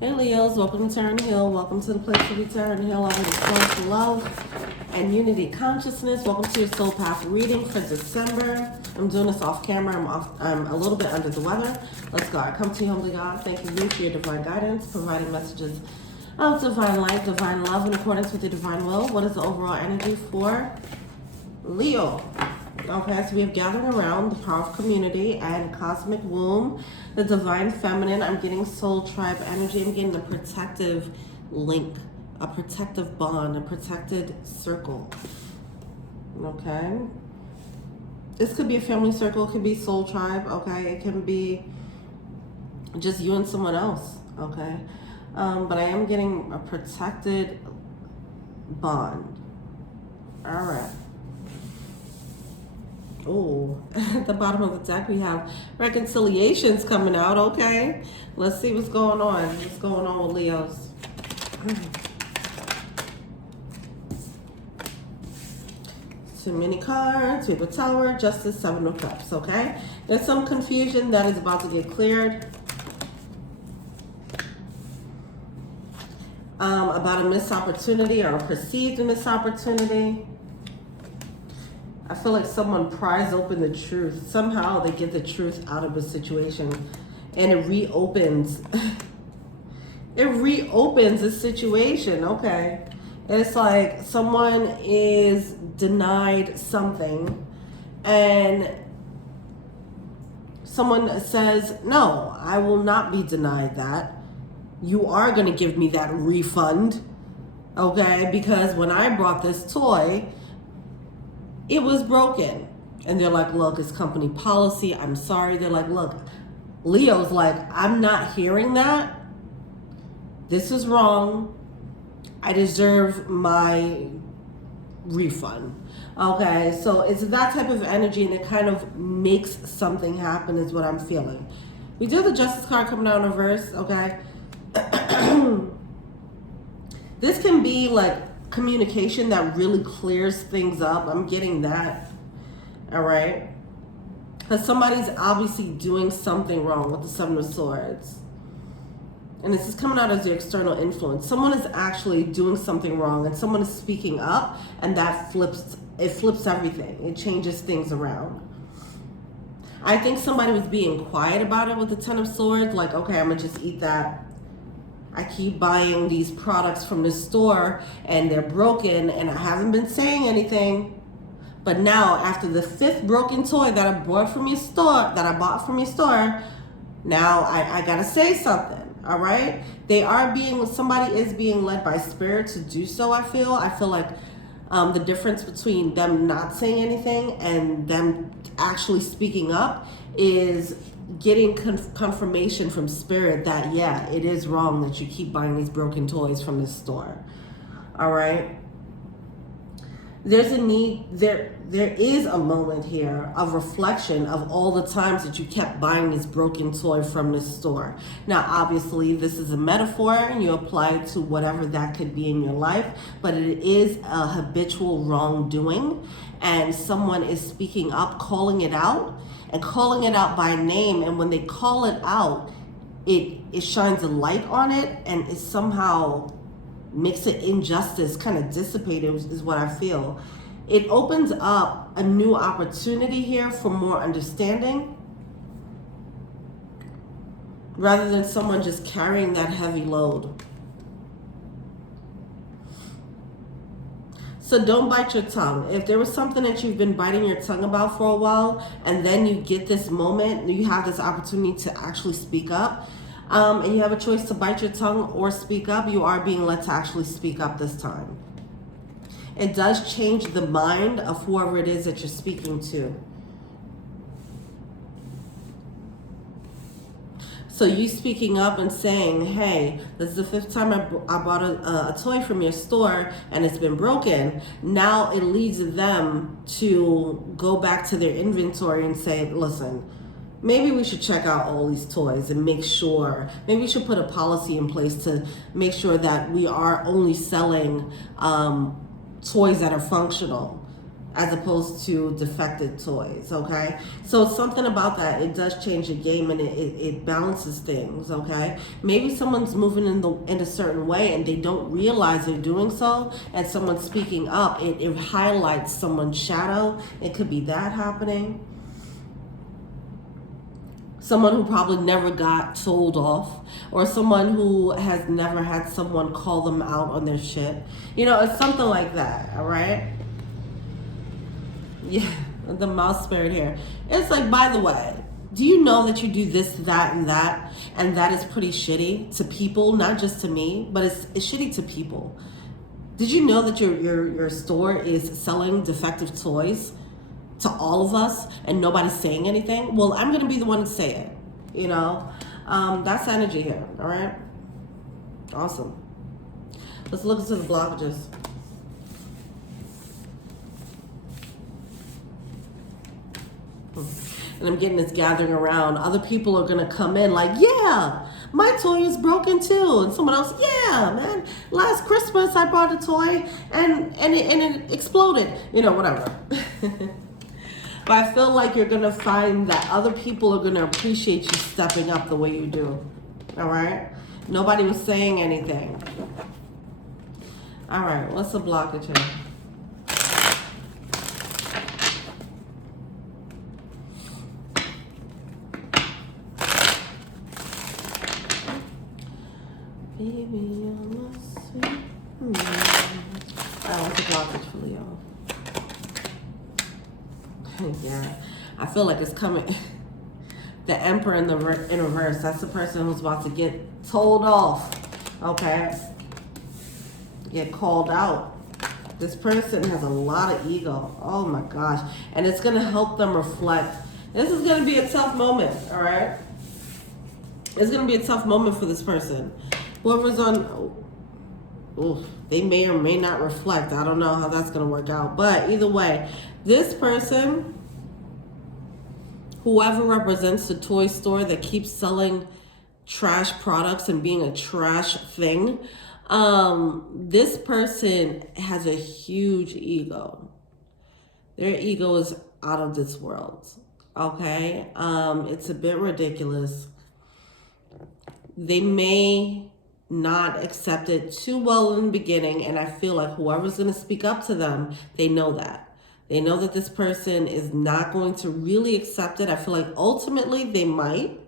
Hey Leos, welcome to Turn Hill. Welcome to the place to be Turn Hill. I'm with self love and unity consciousness. Welcome to your soul path reading for December. I'm doing this off camera. I'm a little bit under the weather. Let's go. I come to you, humbly God, thanking you for your divine guidance, providing messages of divine light, divine love in accordance with your divine will. What is the overall energy for Leo? Okay, so we have gathering around, the power of community, and cosmic womb, the divine feminine. I'm getting soul tribe energy. I'm getting a protective link, a protective bond, a protected circle. Okay. This could be a family circle. It could be soul tribe. Okay. It can be just you and someone else. Okay. But I am getting a protected bond. All right. Oh, at the bottom of the deck, we have reconciliations coming out. Okay, let's see what's going on. What's going on with Leos? Too many cards. We have a Tower, Justice, Seven of Cups. Okay, there's some confusion that is about to get cleared about a missed opportunity or a perceived missed opportunity. I feel like someone pries open the truth. Somehow they get the truth out of a situation and it reopens. It reopens the situation, okay? It's like someone is denied something and someone says, no, I will not be denied that. You are gonna give me that refund, okay? Because when I brought this toy, it was broken. And they're like, look, it's company policy. I'm sorry. They're like, look, Leo's like, I'm not hearing that. This is wrong. I deserve my refund. Okay, so it's that type of energy and it kind of makes something happen is what I'm feeling. We do have the Justice card coming out in reverse, okay? This can be like communication that really clears things up. I'm getting that. All right, because somebody's obviously doing something wrong with the Seven of Swords, and this is coming out as the external influence. Someone is actually doing something wrong and someone is speaking up, and that flips everything. It changes things around. I think somebody was being quiet about it with the Ten of Swords, like, okay, I'm gonna just eat that. I keep buying these products from the store and they're broken and I haven't been saying anything. But now after the 5th broken toy that I bought from your store, now I gotta say something, all right? Somebody is being led by spirit to do so, I feel like the difference between them not saying anything and them actually speaking up is getting confirmation from spirit that, yeah, it is wrong that you keep buying these broken toys from this store. All right. There's a need, there is a moment here of reflection of all the times that you kept buying this broken toy from this store. Now, obviously, this is a metaphor and you apply it to whatever that could be in your life, but it is a habitual wrongdoing and someone is speaking up, calling it out and calling it out by name. And when they call it out, it shines a light on it and it somehow makes it injustice kind of dissipated is what I feel. It opens up a new opportunity here for more understanding rather than someone just carrying that heavy load. So don't bite your tongue. If there was something that you've been biting your tongue about for a while and then you get this moment, you have this opportunity to actually speak up, and you have a choice to bite your tongue or speak up, you are being led to actually speak up this time. It does change the mind of whoever it is that you're speaking to. So you speaking up and saying, hey, this is the 5th time I bought a toy from your store and it's been broken. Now it leads them to go back to their inventory and say, listen, maybe we should check out all these toys and make sure, maybe we should put a policy in place to make sure that we are only selling toys that are functional. as opposed to defective toys, okay? So something about that, it does change the game, and it balances things, okay? Maybe someone's moving in a certain way and they don't realize they're doing so, and someone's speaking up, it highlights someone's shadow. It could be that happening. Someone who probably never got told off, or someone who has never had someone call them out on their shit. You know, it's something like that, all right? Yeah, the mouse spirit here. It's like, by the way, do you know that you do this, that, and that is pretty shitty to people, not just to me, but it's shitty to people. Did you know that your store is selling defective toys to all of us and nobody's saying anything? Well, I'm gonna be the one to say it, you know? That's energy here, all right? Awesome. Let's look into the blockages. And I'm getting this gathering around. Other people are gonna come in like, yeah, my toy is broken too. And someone else, yeah, man, last Christmas I bought a toy and it exploded. You know, whatever. But I feel like you're gonna find that other people are gonna appreciate you stepping up the way you do. All right? Nobody was saying anything. All right, what's the blockage here? Baby, I'm a sweet. I want the blockage for Leo. Yeah, I feel like it's coming. The Emperor in reverse. That's the person who's about to get told off. Okay, get called out. This person has a lot of ego. Oh my gosh, and it's gonna help them reflect. This is gonna be a tough moment. All right, it's gonna be a tough moment for this person. Whoever's on, they may or may not reflect. I don't know how that's going to work out. But either way, this person, whoever represents the toy store that keeps selling trash products and being a trash thing, this person has a huge ego. Their ego is out of this world. Okay? It's a bit ridiculous. They may not accept it too well in the beginning, and I feel like whoever's going to speak up to them, they know that. They know that this person is not going to really accept it. I feel like ultimately they might.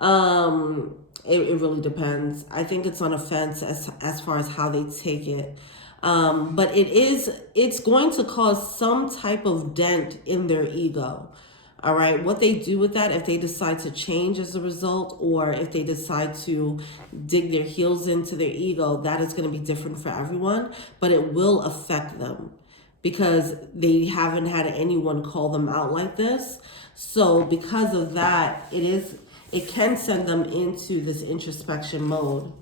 It really depends. I think it's on a fence as far as how they take it. But it's going to cause some type of dent in their ego. All right, what they do with that, if they decide to change as a result, or if they decide to dig their heels into their ego, that is going to be different for everyone, but it will affect them because they haven't had anyone call them out like this. So because of that, it can send them into this introspection mode.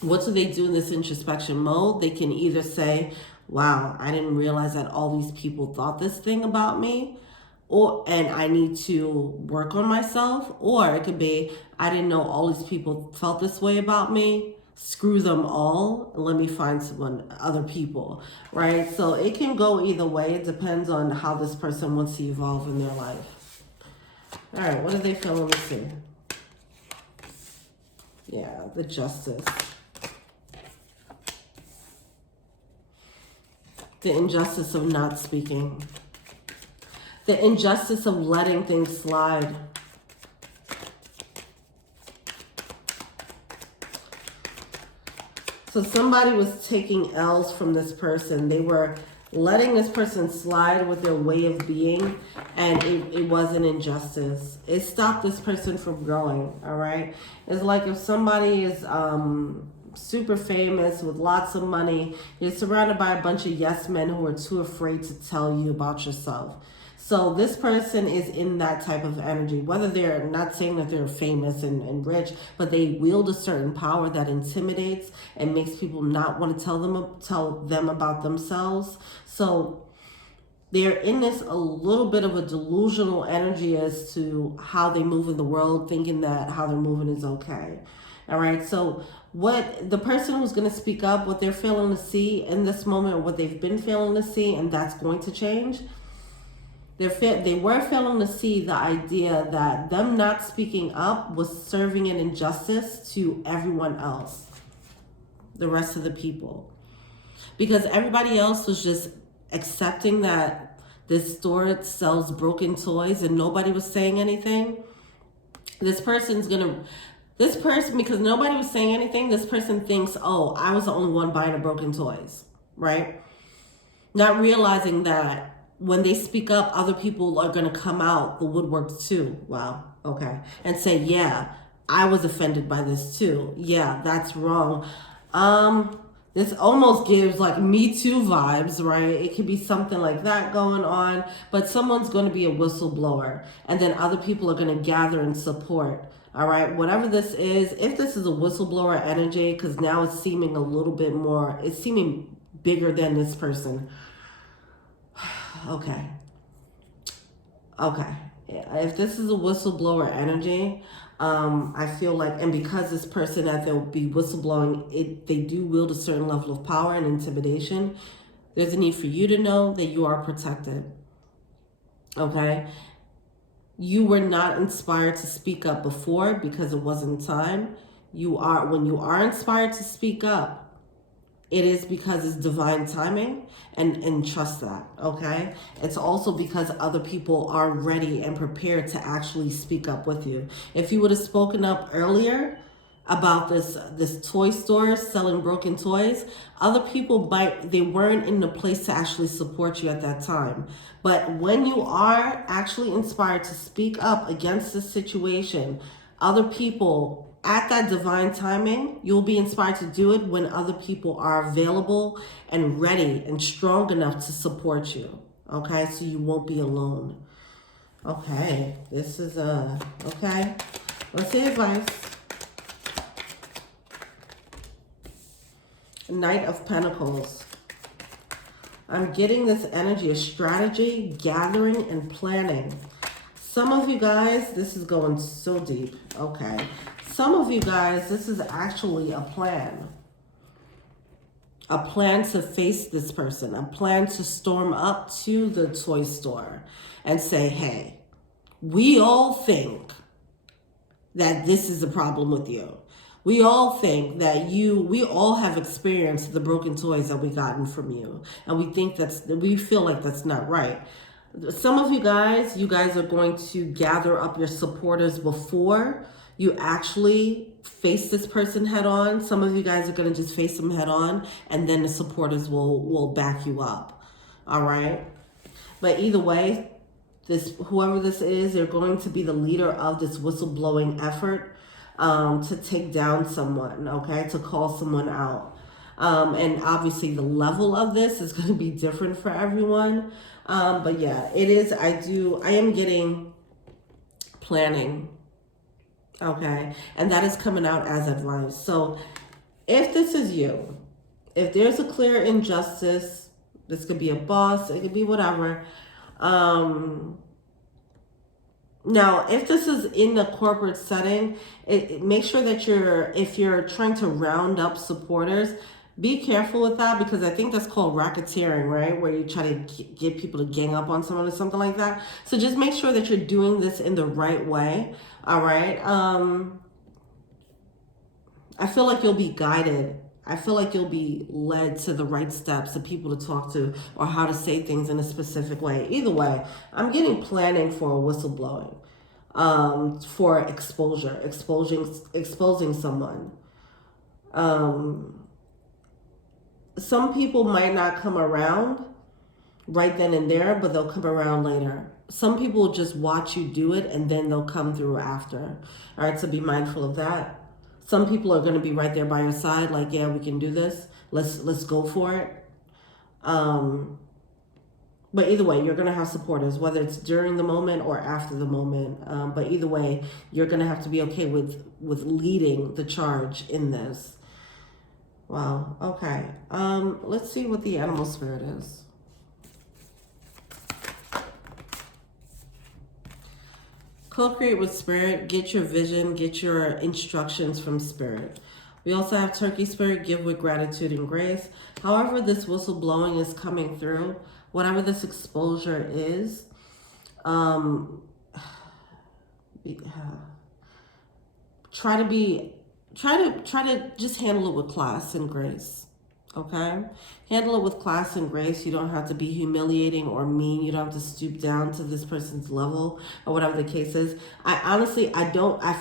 What do they do in this introspection mode? They can either say, wow, I didn't realize that all these people thought this thing about me, and I need to work on myself. Or it could be, I didn't know all these people felt this way about me. Screw them all. Let me find other people, right? So it can go either way. It depends on how this person wants to evolve in their life. All right, what do they feel? Let me see. Yeah, the Justice. The injustice of not speaking. The injustice of letting things slide. So somebody was taking L's from this person. They were letting this person slide with their way of being, and it was an injustice. It stopped this person from growing, all right? It's like if somebody is super famous with lots of money, you're surrounded by a bunch of yes men who are too afraid to tell you about yourself. So this person is in that type of energy, whether they're not saying that they're famous and rich, but they wield a certain power that intimidates and makes people not want to tell them about themselves. So they're in this a little bit of a delusional energy as to how they move in the world, thinking that how they're moving is okay. All right. So what the person who's going to speak up, what they're failing to see in this moment, or what they've been failing to see, and that's going to change. They were failing to see the idea that them not speaking up was serving an injustice to everyone else, the rest of the people. Because everybody else was just accepting that this store sells broken toys and nobody was saying anything. This person, because nobody was saying anything, this person thinks, oh, I was the only one buying the broken toys, right? Not realizing that when they speak up, other people are going to come out the woodworks too. Wow. Okay. And say, yeah, I was offended by this too. Yeah, that's wrong. This almost gives like Me Too vibes, right? It could be something like that going on, but someone's going to be a whistleblower, and then other people are going to gather and support. All right, whatever this is, if this is a whistleblower energy, because now it's seeming a little bit more, it's seeming bigger than this person. Okay. If this is a whistleblower energy, I feel like, and because this person that they'll be whistleblowing, they do wield a certain level of power and intimidation. There's a need for you to know that you are protected. Okay. You were not inspired to speak up before because it wasn't time. When you are inspired to speak up, it is because it's divine timing, and trust that, okay? It's also because other people are ready and prepared to actually speak up with you. If you would have spoken up earlier about this toy store selling broken toys, other people they weren't in the place to actually support you at that time. But when you are actually inspired to speak up against this situation, other people, at that divine timing, you'll be inspired to do it when other people are available and ready and strong enough to support you. Okay, so you won't be alone. Okay, this is okay. Let's see advice. Knight of Pentacles. I'm getting this energy of strategy, gathering, and planning. Some of you guys, this is going so deep. Okay. Some of you guys, this is actually a plan. A plan to face this person. A plan to storm up to the toy store and say, hey, we all think that this is a problem with you. We all think that we all have experienced the broken toys that we gotten from you. And we feel like that's not right. Some of you guys are going to gather up your supporters before you actually face this person head on. Some of you guys are going to just face them head on, and then the supporters will back you up. All right. But either way, whoever this is, they're going to be the leader of this whistleblowing effort to take down someone, okay, to call someone out. And obviously the level of this is going to be different for everyone. But yeah, it is. I am getting planning. Okay. And that is coming out as advice. So if this is you, if there's a clear injustice, this could be a boss, it could be whatever. Now, if this is in the corporate setting, make sure that if you're trying to round up supporters, be careful with that, because I think that's called racketeering, right? Where you try to get people to gang up on someone or something like that. So just make sure that you're doing this in the right way. All right. I feel like you'll be guided. I feel like you'll be led to the right steps of people to talk to, or how to say things in a specific way. Either way, I'm getting planning for whistleblowing, for exposure, exposing someone. Some people might not come around right then and there, but they'll come around later. Some people will just watch you do it, and then they'll come through after. All right, so be mindful of that. Some people are going to be right there by your side, like, yeah, we can do this. Let's go for it. But either way, you're going to have supporters, whether it's during the moment or after the moment. But either way, you're going to have to be okay with leading the charge in this. Wow. Okay. Let's see what the animal spirit is. Co-create with spirit. Get your vision. Get your instructions from spirit. We also have turkey spirit. Give with gratitude and grace. However this whistleblowing is coming through, whatever this exposure is, try to just handle it with class and grace. Okay? Handle it with class and grace. You don't have to be humiliating or mean. You don't have to stoop down to this person's level or whatever the case is. I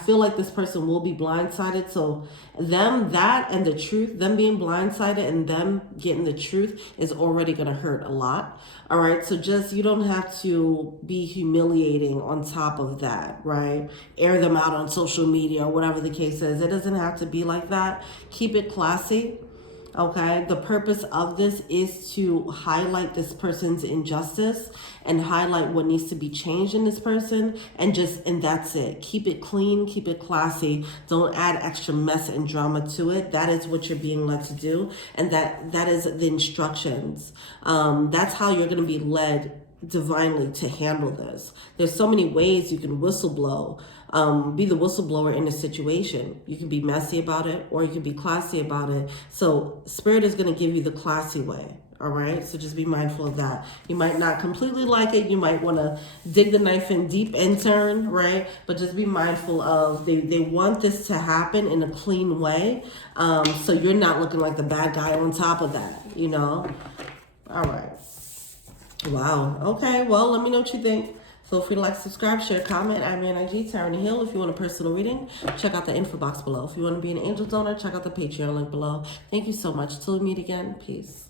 feel like this person will be blindsided. So that and the truth, them being blindsided and them getting the truth is already going to hurt a lot. All right. So you don't have to be humiliating on top of that, right? Air them out on social media or whatever the case is. It doesn't have to be like that. Keep it classy. Okay, the purpose of this is to highlight this person's injustice and highlight what needs to be changed in this person, and that's it. Keep it clean, keep it classy. Don't add extra mess and drama to it. That is what you're being led to do, and that is the instructions. That's how you're going to be led divinely to handle this. There's so many ways you can whistleblow. Be the whistleblower in a situation. You can be messy about it or you can be classy about it. So spirit is going to give you the classy way. All right. So just be mindful of that. You might not completely like it. You might want to dig the knife in deep and turn, right? But just be mindful of they want this to happen in a clean way. So you're not looking like the bad guy on top of that, you know? All right. Wow. Okay. Well, let me know what you think. Feel free to like, subscribe, share, comment. I'm your IG, Taryn Hill. If you want a personal reading, check out the info box below. If you want to be an angel donor, check out the Patreon link below. Thank you so much. Till we meet again. Peace.